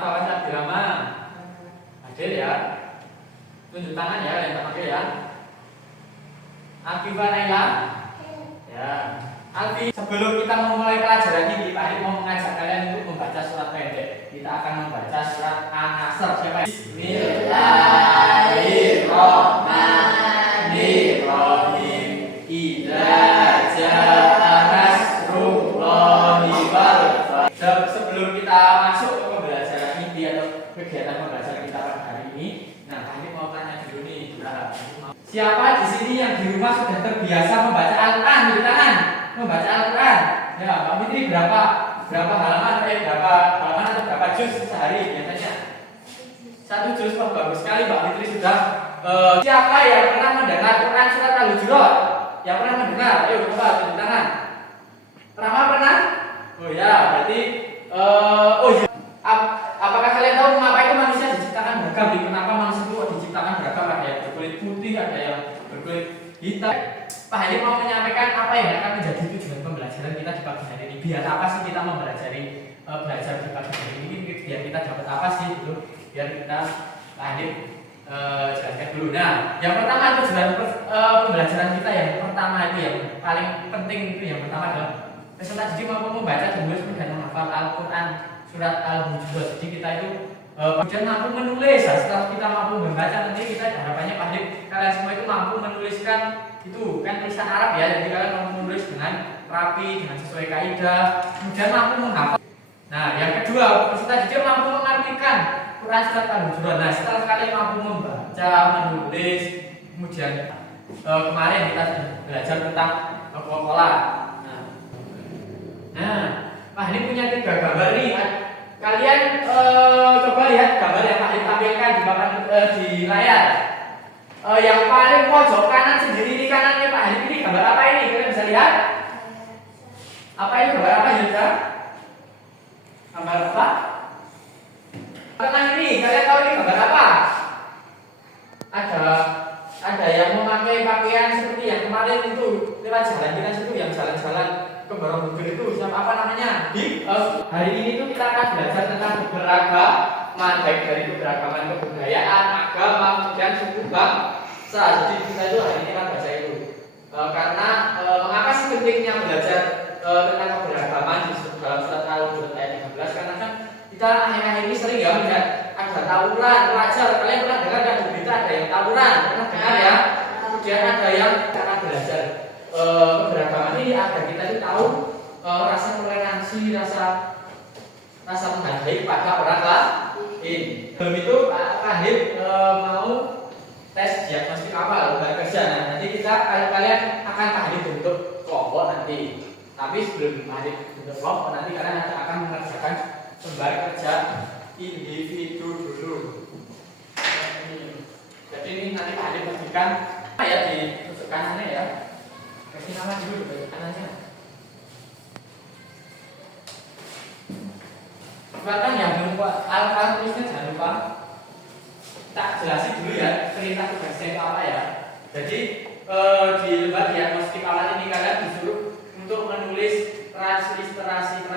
Baca Birama. Hadir ya. Tunjuk tangan ya yang tak pakai ya. Akifah Naila. Ya. Alfi, sebelum kita memulai pelajaran ini, Pak Arif mau mengajak kalian untuk membaca surat pendek. Kita akan membaca surat An-Nasr. Siapa? Bismillahirrahmanirrahim. Idza jaa nasrullahi wal fath. Sebelum kita masuk ke pembelajaran inti atau kegiatan pembelajaran kita pada hari ini, nah Pak Arif mau tanya dulu nih, siapa di sini yang di rumah sudah terbiasa membaca Al-Quran? Di tangan. Membaca Al-Quran. Ya, Mbak Fitri berapa halaman? Berapa halaman atau berapa juz sehari biasanya? 1 juz. Oh, bagus sekali Mbak Fitri sudah. Siapa yang pernah mendengar Quran surat Al-Hujurat? Yang pernah mendengar? Ayo coba tunjuk tangan. Pernah? Oh ya, berarti oh iya. Apakah kalian tahu mengapa itu manusia diciptakan beragam? Kenapa manusia itu diciptakan beragam? Ada yang berkulit putih, ada yang berkulit hitam. Pak Hadi mau menyampaikan apa yang akan menjadi tujuan pembelajaran kita di pagi hari ini. Biar apa sih kita belajar di pagi hari ini? Biar kita dapat apa sih gitu? Biar kita Pak Hadi jelaskan dulu. Nah, yang pertama tujuan pembelajaran kita yang pertama itu yang paling penting itu yang pertama adalah peserta didik mampu membaca dan menulis dan menghafal Al-Quran surat Al-Hujurat. Jadi kita itu kemudian mampu menulis. Setelah kita mampu membaca, nanti kita harapannya Pak Hadi kalian semua itu mampu menuliskan itu kan tulisan Arab ya, jadi kalian mampu menulis dengan rapi, dengan sesuai kaidah, kemudian mampu menghafal. Nah, yang kedua, peserta didik mampu mengartikan Quran surat Al-Hujurat. Nah, setelah kalian mampu membaca, menulis, kemudian kemarin kita belajar tentang pola. Nah, Pak ini punya 3 gambar nih. Kalian coba lihat gambar yang Pak tampilkan di layar. Yang paling pojok kanan sendiri di kanannya Pak Hanif ini gambar apa ini? Kalian bisa lihat? Apa ini gambar apa ya? Gambar apa? Tengah ini, kalian tahu ini gambar apa? Ada yang memakai pakaian seperti yang kemarin itu lewat jalan kita situ, yang jalan-jalan ke Borobudur itu, siapa apa namanya? Hari ini tuh kita akan belajar tentang keberagaman, baik dari keberagaman kebudayaan, agama, kemudian suku bangsa. Jadi kita itu hari ini kan baca itu. Karena mengapa sih pentingnya belajar tentang keberagaman di dalam surat Al-Hujurat ayat 13? Karena kan kita akhir-akhir ini sering ya melihat ada tawuran pelajar. Kalian pernah dengar ada berita ada yang tawuran? Pernah dengar ya? Kemudian ada yang cara belajar keberagaman ini agar kita itu tahu rasa toleransi, rasa menghargai pada orang lain. Sebelum itu Pak Hanif mau tes diagnostik awal lembar kerja. Nah, nanti kalian akan Pak Hanif bentuk kelompok nanti. Tapi sebelum Pak Hanif bentuk kelompok nanti kalian akan mengerjakan lembar kerja individu dulu. Jadi ini nanti Pak Hanif berikan ya di tusuk kanannya ya. Kasih nama dulu kanannya. Bahkan yang lupa Al-Quran tulisnya jangan lupa. Tak jelasin dulu ya perintah tugasnya itu apa ya. Jadi di lembar diagnostik awal ini kalian disuruh untuk menulis transliterasi itu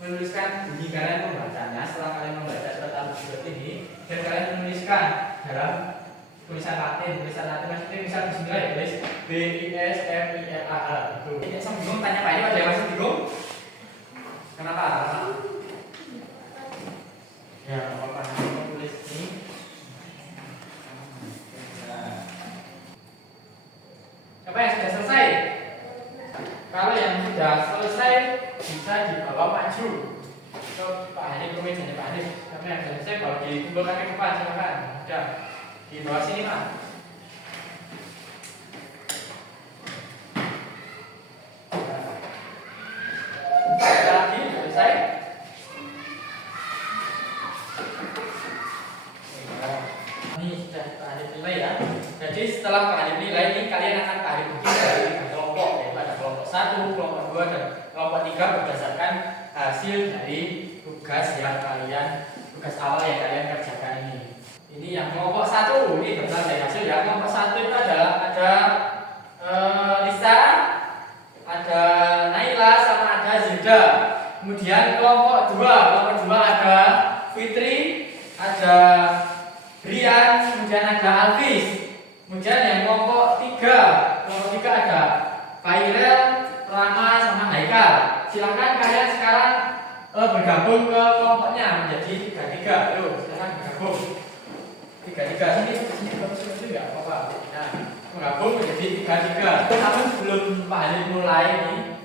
menuliskan bunyi kalian membacanya. Setelah kalian membaca surat Al-Hujurat ini dan kalian menuliskan dalam tulisan Latin maksudnya misal bismillah ya tulis B-I-S-M-I-L-A-H itu. Ini saya bingung tanya Pak ini ada yang masih bingung? Kenapa? Ya, apa namanya tulis ini? Siapa yang sudah selesai? Kalau yang sudah selesai bisa dibawa maju. So, Pak Hanif ke meja Pak Hanif. Siapa yang sudah selesai kalau dikumpulkan ke depan silakan. Sudah di bawah sini Pak. Lagi selesai. Ini sudah Pak Hanif nilai ya. Jadi setelah Pak Hanif nilai ini kalian akan Pak Hanif bagi dari kelompok, yaitu ada kelompok 1, kelompok 2 dan kelompok 3 berdasarkan hasil dari tugas awal yang kalian kerjakan ini. Ini yang kelompok 1 ini berdasarkan dari hasil ya. Kelompok 1 itu adalah ada Lisa, ada Naila sama ada Zilda. Kemudian kelompok 2 ada ada Alvis. Kemudian yang kelompok 3 ada Kairel, Rama, sama Haikal. Silahkan kalian sekarang bergabung ke kelompoknya menjadi 3-3. Ayo, silahkan bergabung 3-3. Ini belum itu nggak apa-apa. Nah, bergabung menjadi 3-3. Namun sebelum Pak Hanif mulai nih,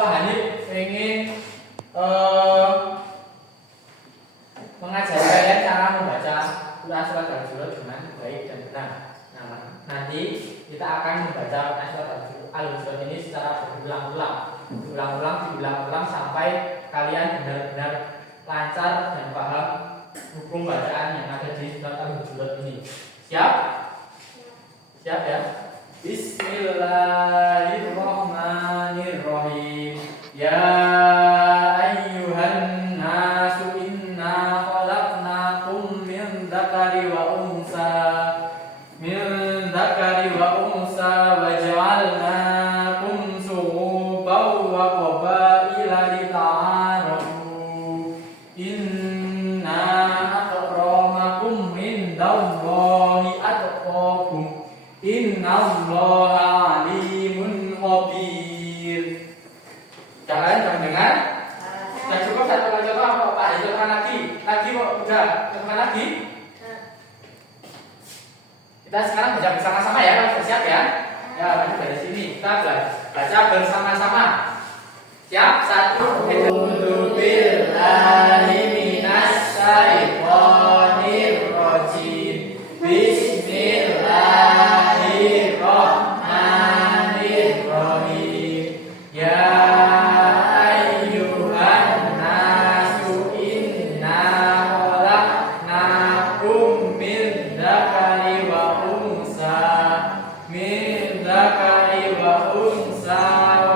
Pak Hanif ingin mengajari kalian cara membaca surat Al-Hujurat dengan baik dan benar. Nah, nanti kita akan membaca surat Al-Hujurat ini secara diulang-ulang sampai kalian benar-benar lancar dan paham hukum bacaan yang ada di surat Al-Hujurat ini. Siap? Siap ya? Bismillahirrahmanirrahim. Ya ayyuhan nasu inna khalaqnakum min dzakari wa unsa wa ja'alnakum syu'uban wa qabaila lita'arafu. Inna akramakum indallahi atqakum. Innallaha alimun khabir. Jangan dengar. Sudah cukup satu kali contoh Pak. Coba lagi kok udah. Coba lagi. Kita sekarang baca bersama-sama ya. Kalau sudah siap ya. Ya, maju dari sini. Kita baca bersama-sama. Siap? 1. A'udzu billahi minasy syaithanir rajim. Bismillahirrahmanirrahim. Ya ayyuhan nasu inna khalaqnakum min dzakari wa unsa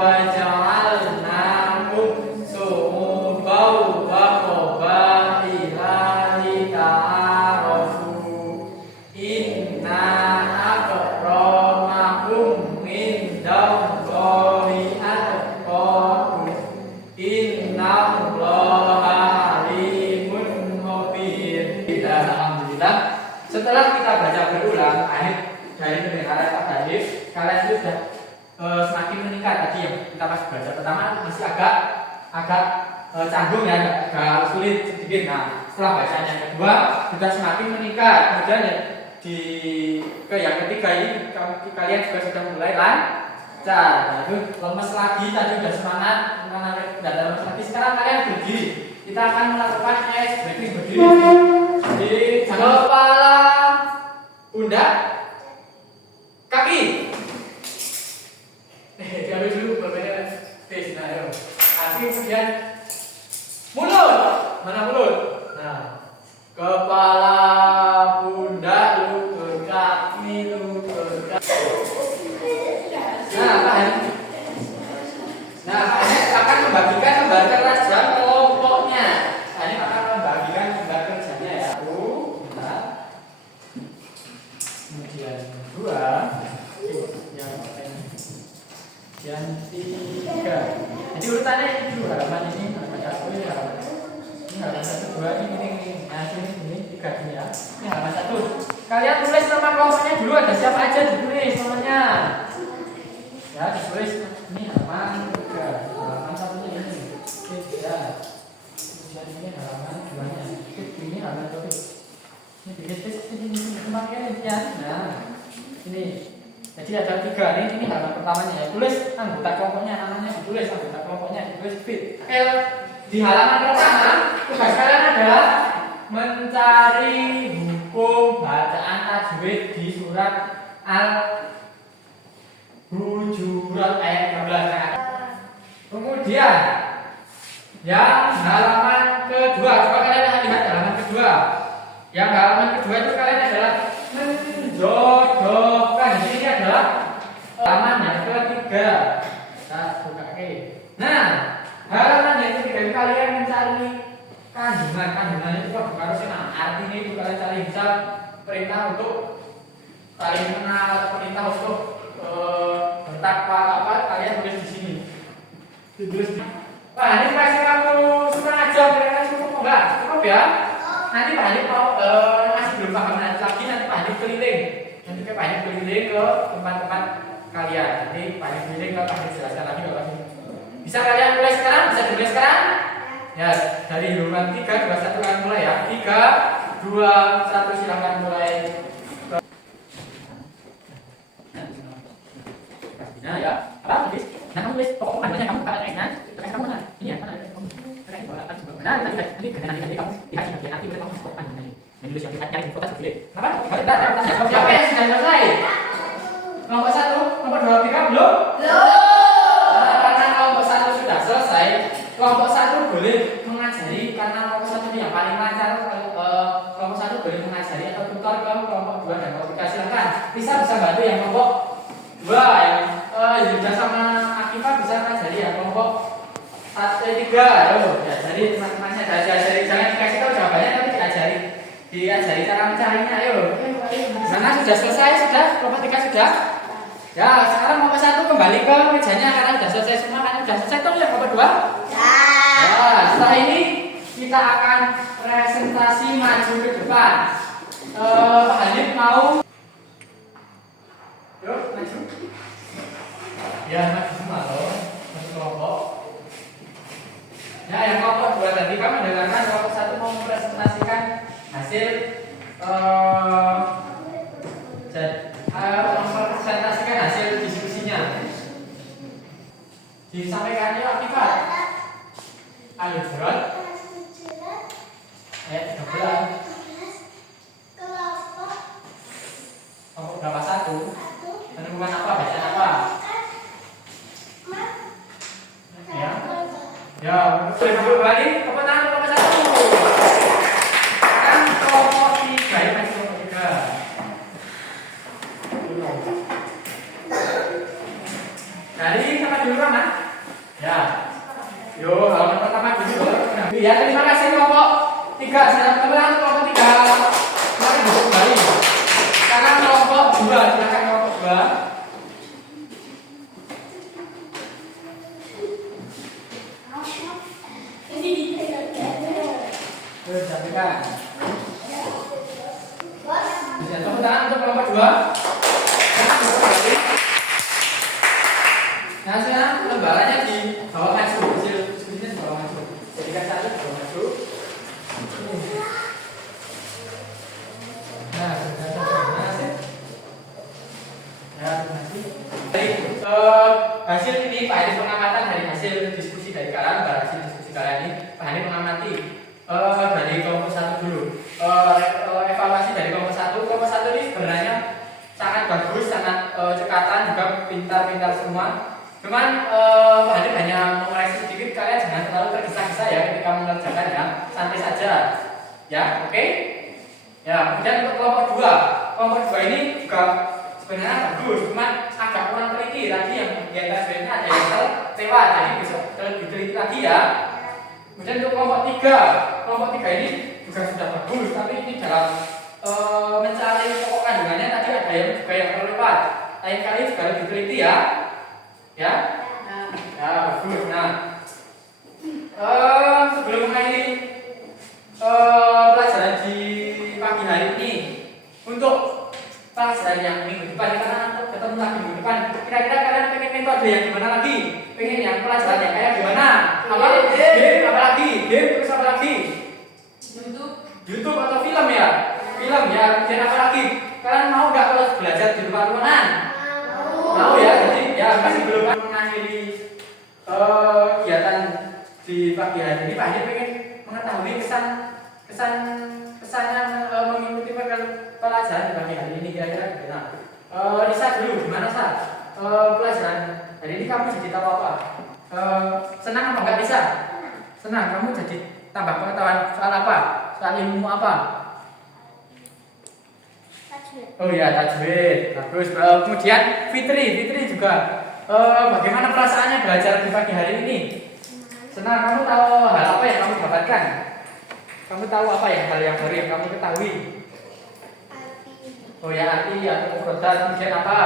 wa ja'alnakum syu'uban wa qabaila lita'arafu. Inna akramakum indallahi atqakum. Innallaha alimun khabir. Alhamdulillah. Setelah kita baca berulang, dari pendengaran Pak Hanif, kalian sudah semakin meningkat. Tadi yang kita masih baca pertama masih agak canggung ya, agak sulit sedikit. Nah, setelah bacaan yang kedua sudah semakin meningkat. Kemudian yang ketiga ini kalian juga sudah mulai lancar. Nah, itu lemes lagi, tadi sudah semangat, tidak lemes lagi. Sekarang kalian berdiri. Kita akan melakukan ice breathing berdiri. Di kepala, pundak, kaki. Diambil dulu berbeda. Nah, ayo. Kaki kemudian mulut. Mana mulut? Nah, kepala, pundak, lutut, kaki, lutut, kaki. Nah, Pak Hanif akan membagikan lembar kerja kelompoknya. Pak Hanif akan membagikan lembar kerjanya ya. 1, benar. Kemudian 2, yang 3. Jadi urutannya ini dulu, halaman ini, halaman 1, ini halaman 1, 2, ini. Nah, ini 3 ini ya. Ini halaman 1. Kalian tulis nama kelompoknya dulu, ada siapa aja ditulis namanya. Ya, ditulis ini halaman 3. Halaman 1-nya ini. Ya. Kemudian ini halaman 2-nya. Ini halaman 1. Ini ini kemarin ya. Nah, ini. Jadi ada 3 ini halaman pertamanya ya. Tulis anggota kelompoknya, namanya ditulis, anggota kelompoknya ditulis fit. Di halaman pertama tugas kalian adalah mencari hukum bacaan tajwid di surat Al-Hujurat ayat 12. Kemudian yang halaman kedua, coba kalian lihat halaman kedua. Yang halaman kedua itu kalian adalah menjodohkan. Di sini adalah halaman yang ketiga. Kita buka lagi. Nah, halaman yang ketiga kalian mencari kandungan itu bukan harusnya. Artinya itu kalian cari misal perintah untuk saling kenal atau perintah untuk bertakwa apa kalian tulis di sini. Ditulis. Wah, ini kasih kamu setengah jam kira-kira cukup enggak? Cukup ya? nanti Pak Hanif mau masih belum paham nanti lagi nanti Pak Hanif keliling. Nanti Pak Hanif keliling ke tempat-tempat kalian. Nanti Pak Hanif keliling ke Pak Hanif jelaskan lagi Pak Hanif. Bisa kalian mulai sekarang? Bisa dimulai sekarang? Ya, dari urutan 3, 2, 1 kalian mulai ya. 3, 2, 1 silakan mulai. Nah ya, apa tulis? Nah kamu tulis pokok panjangnya kamu pakai nah, kamu mana? Ini ya, mana? Nah, nanti kamu dikasih bagian nanti kamu pokok panjangnya. Yang tulis yang kita cari foto seperti ini. Apa? Siapa yang sudah selesai? Kelompok 1, kelompok 2, 3 belum? Belum. Karena kelompok 1 sudah selesai, kelompok 1 boleh mengajari karena kelompok 1 ini yang paling lancar. Kelompok 1 boleh mengajari atau tutor ke kelompok 2 dan kelompok 3 silakan. Bisa bantu yang kelompok 2 yang Yuda sama Akifah bisa ngajari ya kelompok 1, 3 ya, jadi teman-temannya diajari, jangan dikasih tahu jawabannya tapi diajari cara mencarinya. Ayo. Sana sudah selesai, sudah kelompok 3 sudah. Ya, sekarang kelompok 1 kembali ke mejanya karena sudah selesai semua, kan sudah selesai toh ya kelompok 2? Ya, setelah ini kita akan presentasi maju ke depan. Pak Hanif mau yuk maju. Ya, maju semua loh, satu kelompok. Ya, yang kelompok 2 tadi kami dengarkan kelompok 1 mau mempresentasikan hasil mempresentasikan hasil diskusinya. Disampaikan yuk Akifah. Ayo Jerot. 13. Kelompok berapa 1? Menemukan apa? Bacaan apa? Ya. Ya, boleh balik kelompok tangan kelompok 1. Sekarang kelompok 3 ya, masih kelompok 3. Dari siapa dulu mana? Ya. Yo, halaman pertama dulu. Ya, terima kasih kelompok 3. Silakan teman kelompok 3. Mari duduk kembali. Sekarang kelompok 2, silakan kelompok 2. Sampaikan. Bisa tepuk tangan untuk kelompok 2. Nah, sekarang lembarannya di bawah maju, hasil diskusinya di bawah maju. Jadikan 1 di bawah maju. Nah, sudah selesai. Ya, terima kasih. Baik, hasil ini Pak Hanif pengamatan dari hasil diskusi dari kalian, hasil diskusi kalian ini Pak Hanif mengamati dari kelompok 1 dulu. Evaluasi dari kelompok 1. Kelompok 1 ini sebenarnya sangat bagus, sangat cekatan, juga pintar-pintar semua. Cuman Pak Hanif hanya mengoreksi sedikit, kalian jangan terlalu tergesa-gesa ya ketika mengerjakan ya, santai saja. Ya, oke? Ya, kemudian untuk kelompok 2. Kelompok 2 ini juga sebenarnya bagus, cuman agak kurang teliti. Tadi yang di atas ini ada yang lewat, jadi bisa lebih teliti lagi ya. Kemudian untuk kelompok 3. Kelompok 3 ini juga sudah bagus, tapi ini dalam mencari pokok kandungannya tadi ada yang juga yang terlewat. Lain kali juga lebih teliti ya. Ya? Ya, bagus. Nah, sebelum mengakhiri pelajaran di pagi hari ini, untuk pelajaran yang minggu depan, kita akan ketemu lagi minggu depan. Kira-kira kalian pengen metode yang gimana lagi? Pengen yang pelajaran yang kayak gimana? Apa? Game, apa lagi? Game, terus apa lagi? YouTube atau film ya? Film ya, kemudian apa lagi? Kalian mau nggak kalau belajar di luar ruangan? Mau ya, jadi ya masih belum mengakhiri kegiatan di pagi hari ini. Pak Hanif pengen mengetahui kesannya mengikuti pelajaran di pagi hari ini kira-kira gimana? Nisa dulu, gimana Sa? Pelajaran hari ini kamu jadi tahu apa? Senang apa enggak Nisa? Senang, kamu jadi tambah pengetahuan soal apa? Soal ilmu apa? Oh ya, tajwid. Bagus. Kemudian Fitri juga. Bagaimana perasaannya belajar di pagi hari ini? Senang. Kamu tahu hal apa yang kamu dapatkan? Kamu tahu apa ya hal yang baru yang kamu ketahui? Oh ya, arti atau mufradat. Kemudian apa?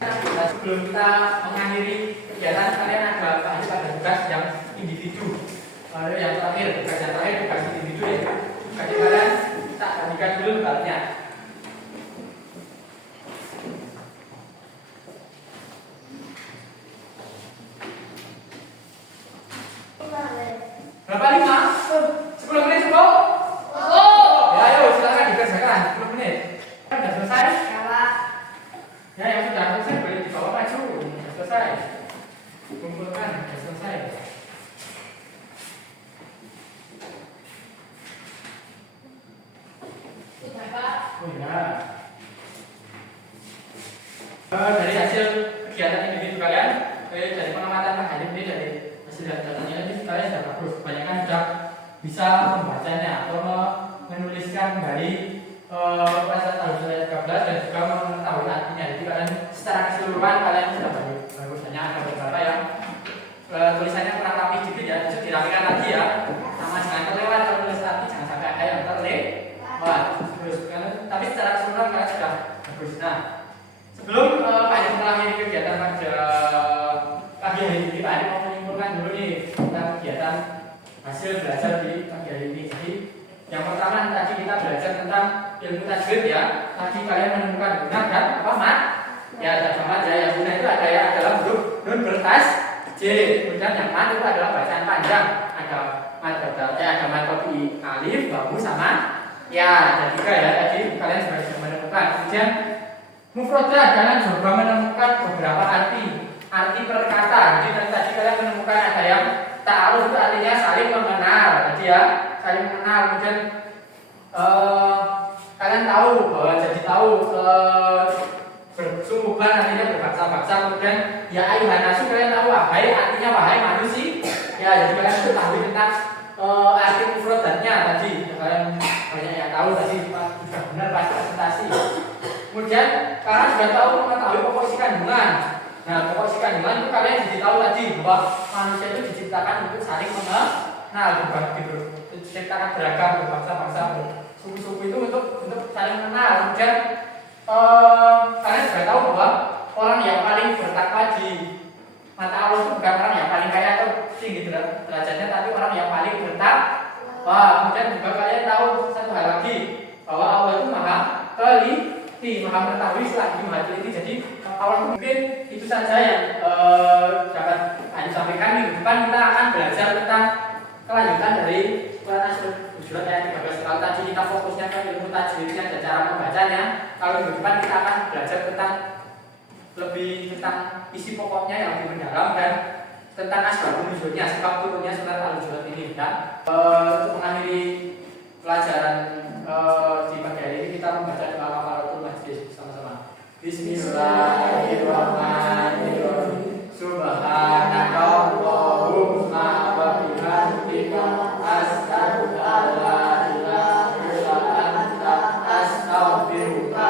Nah, sebelum kita mengakhiri kegiatan, kalian ada tugas yang individu. Lalu yang terakhir, tugas yang terakhir tugas individu. dulu baliknya. Berapa 5? 10 menit cukup? Ya ayo silakan dikerjakan 10 menit. Kan sudah selesai? Ya yang sudah selesai boleh dibawa maju. Sudah selesai. Kumpulkan, sudah selesai. Oh ya. Dari hasil kegiatan individu kalian, dari pengamatan hari ini, dari hasil datanya ini kalian sudah bagus. Kebanyakan sudah bisa membacanya atau menuliskan kembali pasal tahun 13 dan juga mengetahui artinya. Jadi kalian secara keseluruhan kalian sudah bagus. Hanya ada beberapa yang tulisannya kurang rapi sedikit ya, bisa dirapikan lagi ya. Sama jangan terlewat kalau tulis rapi, jangan sampai ada yang terlewat. Tapi secara keseluruhan kalian sudah bagus. Nah, sebelum Pak Adi mengakhiri kegiatan pada pagi hari ini, Pak Adi mau menyimpulkan dulu nih tentang kegiatan hasil belajar di pagi hari ini. Jadi yang pertama tadi kita belajar tentang ilmu tajwid ya. Tadi kalian menemukan guna dan apa mat? Ya ada mat ya. Yang guna itu ada ya adalah huruf nun bertas J. Kemudian yang mat itu adalah bacaan panjang. Ada mat ada mat kopi alif, bambu sama ya. Ada 3 ya. Tadi kalian sudah menemukan. Kemudian mufrodah kalian coba menemukan beberapa arti per kata. Jadi tadi kalian menemukan ada yang ta'aruf itu artinya saling mengenal. Tadi ya saling mengenal. Kemudian kalian tahu bahwa jadi tahu bersungguhan artinya berbangsa-bangsa. Kemudian ya ayuhan nasu kalian tahu wahai artinya wahai manusia. Ya jadi kalian mengetahui tentang arti mufrodahnya tadi. Kalian banyak yang tahu tadi sudah benar pas presentasi. Kemudian kalian sudah tahu mengetahui pokok isi kandungan. Nah, pokok isi kandungan itu kalian jadi tahu tadi bahwa manusia itu diciptakan untuk saling mengenal, diciptakan beragam berbangsa-bangsa, suku-suku itu untuk saling mengenal. Kemudian kalian sudah tahu bahwa orang yang paling bertakwa di mata Allah itu bukan orang yang paling kaya atau tinggi derajatnya, tapi orang yang paling bertakwa. Kemudian juga kalian tahu satu hal lagi bahwa Allah itu maha maha mengetahui selagi maha teliti. Jadi awal mungkin itu saja yang dapat Adi sampaikan. Minggu depan kita akan belajar tentang kelanjutan dari Quran Asrul Hujurat ayat 13. Kalau tadi kita fokusnya ke ilmu tajwidnya dan cara membacanya, kalau minggu depan kita akan belajar tentang lebih tentang isi pokoknya yang lebih mendalam dan tentang asbabun nuzulnya, sebab turunnya surat Al-Hujurat ini. Dan untuk mengakhiri pelajaran di pagi hari ini kita membaca doa kafaratul majlis sama-sama. Bismillahirrahmanirrahim. Subhanakallahumma wa bihamdika asyhadu an la ilaha illa anta astaghfiruka